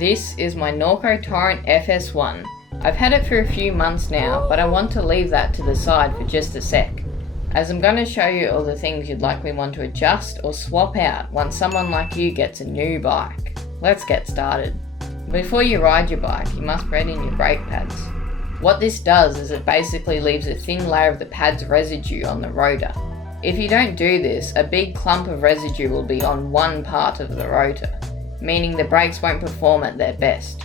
This is my Norco Torrent FS1. I've had it for a few months now, but I want to leave that to the side for just a sec, as I'm going to show you all the things you'd likely want to adjust or swap out once someone like you gets a new bike. Let's get started. Before you ride your bike, you must spread in your brake pads. What this does is it basically leaves a thin layer of the pad's residue on the rotor. If you don't do this, a big clump of residue will be on one part of the rotor, meaning the brakes won't perform at their best.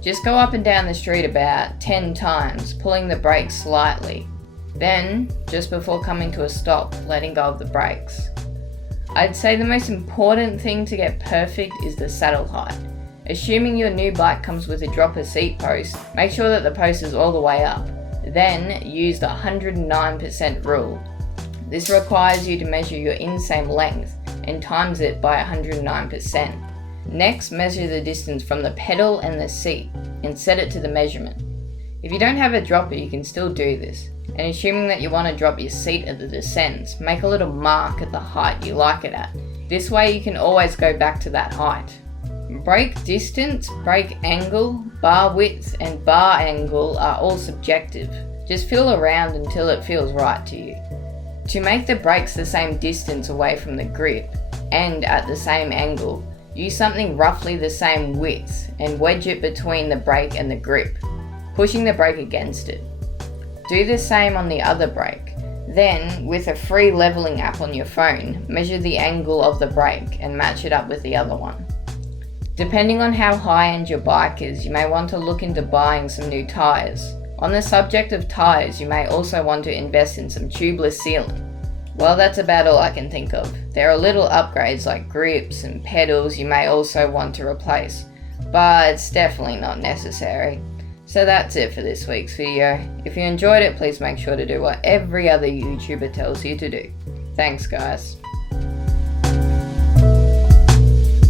Just go up and down the street about 10 times, pulling the brakes slightly. Then, just before coming to a stop, letting go of the brakes. I'd say the most important thing to get perfect is the saddle height. Assuming your new bike comes with a dropper seat post, make sure that the post is all the way up. Then, use the 109% rule. This requires you to measure your inseam length and times it by 109%. Next, measure the distance from the pedal and the seat and set it to the measurement. If you don't have a dropper, you can still do this. And assuming that you want to drop your seat at the descents, make a little mark at the height you like it at. This way you can always go back to that height. Brake distance, brake angle, bar width and bar angle are all subjective. Just feel around until it feels right to you. To make the brakes the same distance away from the grip and at the same angle, use something roughly the same width and wedge it between the brake and the grip, pushing the brake against it. Do the same on the other brake. Then, with a free leveling app on your phone, measure the angle of the brake and match it up with the other one. Depending on how high-end your bike is, you may want to look into buying some new tyres. On the subject of tyres, you may also want to invest in some tubeless sealant. Well, that's about all I can think of. There are little upgrades like grips and pedals you may also want to replace, but it's definitely not necessary. So that's it for this week's video. If you enjoyed it, please make sure to do what every other YouTuber tells you to do. Thanks guys.